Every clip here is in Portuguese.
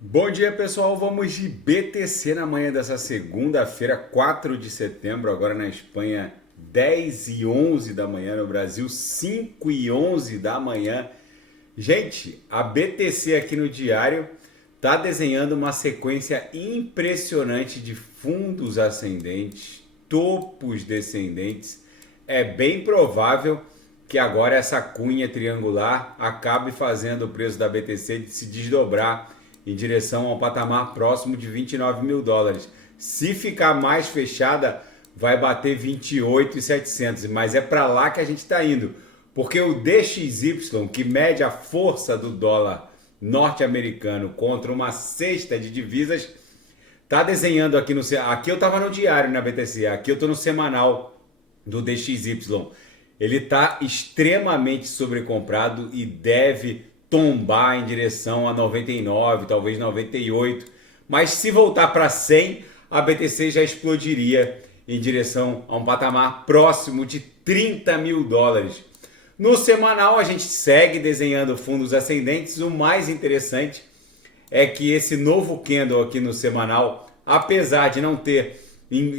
Bom dia, pessoal. Vamos de BTC na manhã dessa segunda-feira, 4 de setembro, agora na Espanha, 10h11 da manhã, no Brasil, 5h11 da manhã. Gente, a BTC aqui no diário tá desenhando uma sequência impressionante de fundos ascendentes, topos descendentes. É bem provável que agora essa cunha triangular acabe fazendo o preço da BTC de se desdobrar em direção ao patamar próximo de 29 mil dólares. Se ficar mais fechada, vai bater 28.700, mas é para lá que a gente está indo, porque o DXY, que mede a força do dólar norte-americano contra uma cesta de divisas, está desenhando aqui no... Aqui eu estava no diário na BTC, aqui eu estou no semanal do DXY. Ele está extremamente sobrecomprado e deve tombar em direção a 99, talvez 98. Mas se voltar para 100, a BTC já explodiria em direção a um patamar próximo de 30 mil dólares. No semanal, a gente segue desenhando fundos ascendentes. O mais interessante é que esse novo candle aqui no semanal, apesar de não ter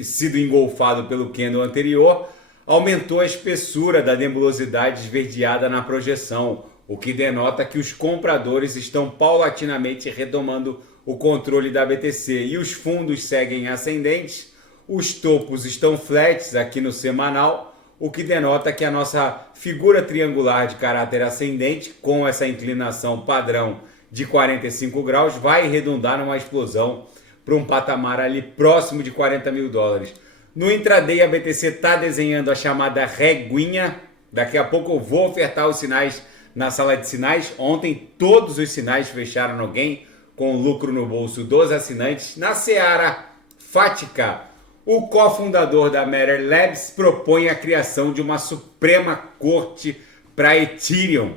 sido engolfado pelo candle anterior, aumentou a espessura da nebulosidade esverdeada na projeção, o que denota que os compradores estão paulatinamente retomando o controle da BTC e os fundos seguem ascendentes. Os topos estão flats aqui no semanal, o que denota que a nossa figura triangular de caráter ascendente, com essa inclinação padrão de 45 graus, vai redundar numa explosão para um patamar ali próximo de 40 mil dólares. No intraday, a BTC está desenhando a chamada reguinha. Daqui a pouco eu vou ofertar os sinais na sala de sinais. Ontem todos os sinais fecharam no gain, com lucro no bolso dos assinantes. Na seara fática, o cofundador da Matter Labs propõe a criação de uma Suprema Corte para Ethereum.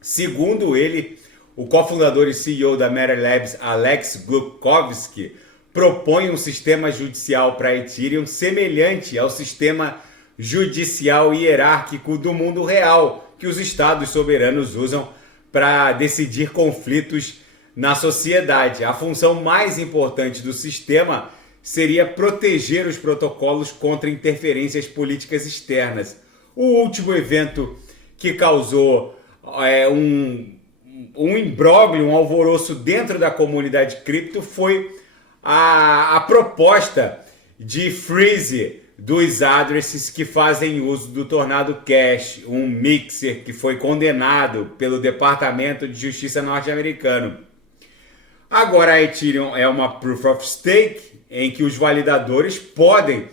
Segundo ele, o cofundador e CEO da Matter Labs, Alex Glukovsky, propõe um sistema judicial para Ethereum semelhante ao sistema judicial hierárquico do mundo real, que os estados soberanos usam para decidir conflitos na sociedade. A função mais importante do sistema seria proteger os protocolos contra interferências políticas externas. O último evento que causou um imbróglio, um alvoroço dentro da comunidade cripto foi a proposta de freeze dos addresses que fazem uso do Tornado Cash, um mixer que foi condenado pelo Departamento de Justiça norte-americano. Agora a Ethereum é uma Proof of Stake, em que os validadores podem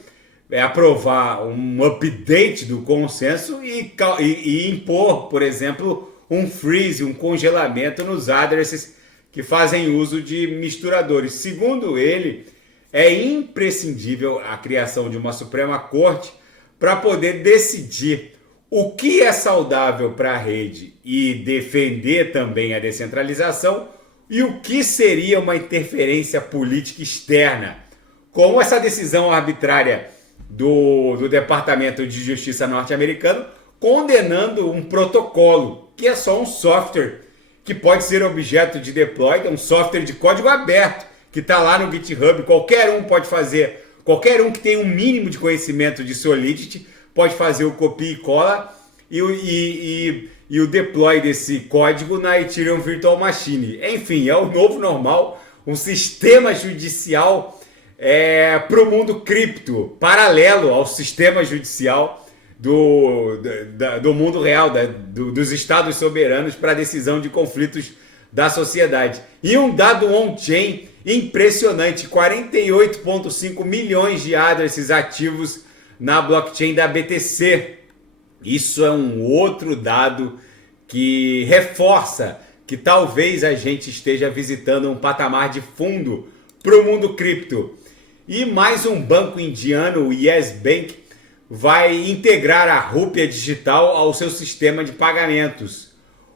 aprovar um update do consenso e impor, por exemplo, um freeze, um congelamento nos addresses que fazem uso de misturadores. Segundo ele, é imprescindível a criação de uma Suprema Corte para poder decidir o que é saudável para a rede e defender também a descentralização e o que seria uma interferência política externa. Como essa decisão arbitrária do Departamento de Justiça norte-americano condenando um protocolo, que é só um software que pode ser objeto de deploy, um software de código aberto, que está lá no GitHub, qualquer um pode fazer, qualquer um que tem um mínimo de conhecimento de Solidity pode fazer o copia e cola e o deploy desse código na Ethereum Virtual Machine. Enfim, é o novo normal, um sistema judicial para o mundo cripto, paralelo ao sistema judicial do mundo real, dos estados soberanos para a decisão de conflitos da sociedade. E um dado on-chain impressionante, 48,5 milhões de addresses ativos na blockchain da BTC. Isso é um outro dado que reforça que talvez a gente esteja visitando um patamar de fundo para o mundo cripto. E mais um banco indiano, o Yes Bank, vai integrar a rúpia digital ao seu sistema de pagamentos.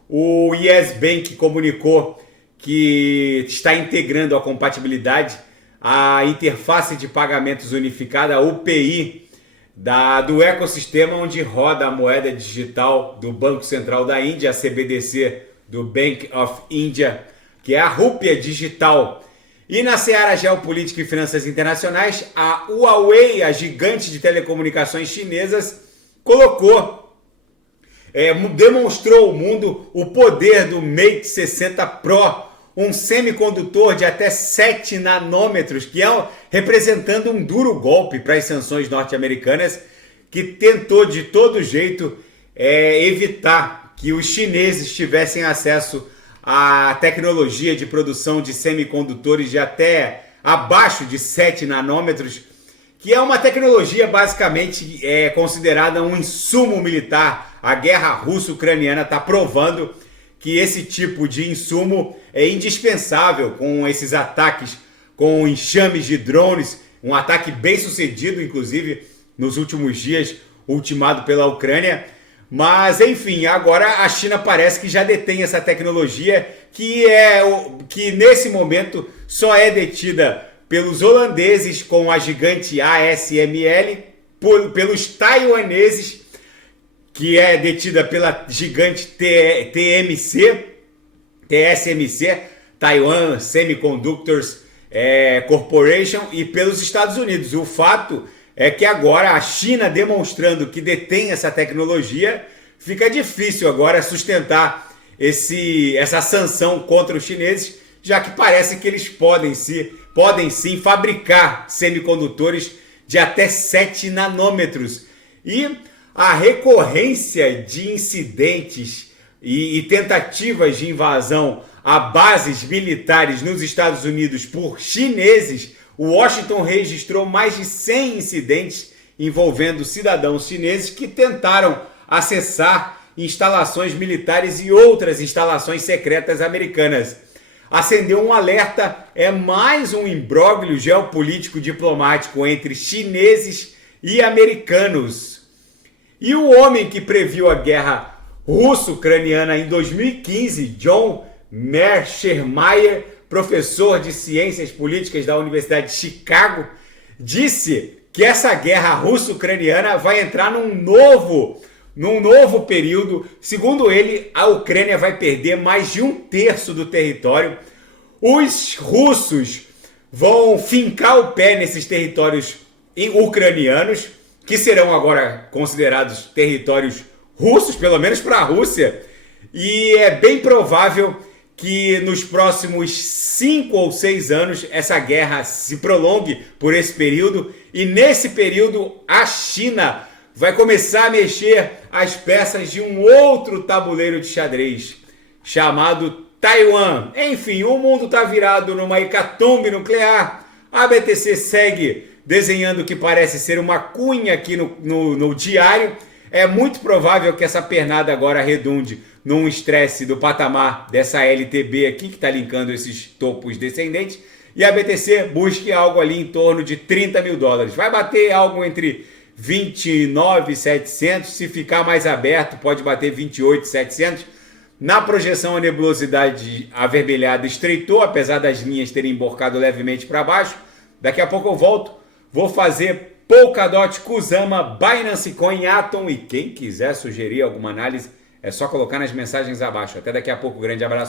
O Yes Bank comunicou que está integrando a compatibilidade à interface de pagamentos unificada, a UPI, do ecossistema onde roda a moeda digital do Banco Central da Índia, a CBDC do Bank of India, que é a rúpia digital. E na seara geopolítica e finanças internacionais, a Huawei, a gigante de telecomunicações chinesas, demonstrou ao mundo o poder do Mate 60 Pro, um semicondutor de até 7 nanômetros, que representando um duro golpe para as sanções norte-americanas, que tentou de todo jeito evitar que os chineses tivessem acesso à tecnologia de produção de semicondutores de até abaixo de 7 nanômetros, que é uma tecnologia basicamente considerada um insumo militar. A guerra russo-ucraniana está provando que esse tipo de insumo é indispensável com esses ataques com enxames de drones, um ataque bem sucedido, inclusive, nos últimos dias, ultimado pela Ucrânia. Mas, enfim, agora a China parece que já detém essa tecnologia que nesse momento só é detida pelos holandeses com a gigante ASML, pelos taiwaneses, que é detida pela gigante TSMC, Taiwan Semiconductors Corporation, e pelos Estados Unidos. O fato é que agora a China, demonstrando que detém essa tecnologia, fica difícil agora sustentar essa sanção contra os chineses, já que parece que eles podem sim fabricar semicondutores de até 7 nanômetros. E a recorrência de incidentes e tentativas de invasão a bases militares nos Estados Unidos por chineses, Washington registrou mais de 100 incidentes envolvendo cidadãos chineses que tentaram acessar instalações militares e outras instalações secretas americanas. Acendeu um alerta, mais um imbróglio geopolítico diplomático entre chineses e americanos. E o homem que previu a guerra russo-ucraniana em 2015, John Mearsheimer, professor de ciências políticas da Universidade de Chicago, disse que essa guerra russo-ucraniana vai entrar num novo período. Segundo ele, a Ucrânia vai perder mais de 1/3 do território. Os russos vão fincar o pé nesses territórios ucranianos, que serão agora considerados territórios russos, pelo menos para a Rússia. E é bem provável que nos próximos 5 ou 6 anos essa guerra se prolongue por esse período, e nesse período a China vai começar a mexer as peças de um outro tabuleiro de xadrez chamado Taiwan. Enfim, o mundo está virado numa hecatombe nuclear. A BTC segue desenhando o que parece ser uma cunha aqui no diário. É muito provável que essa pernada agora redunde num estresse do patamar dessa LTB aqui, que está linkando esses topos descendentes, e a BTC busque algo ali em torno de $30 mil. Vai bater algo entre 29.700, se ficar mais aberto pode bater 28.700. Na projeção a nebulosidade avermelhada estreitou, apesar das linhas terem emborcado levemente para baixo. Daqui a pouco eu volto, vou fazer Polkadot, Kusama, Binance Coin, Atom, e quem quiser sugerir alguma análise é só colocar nas mensagens abaixo. Até daqui a pouco, grande abraço.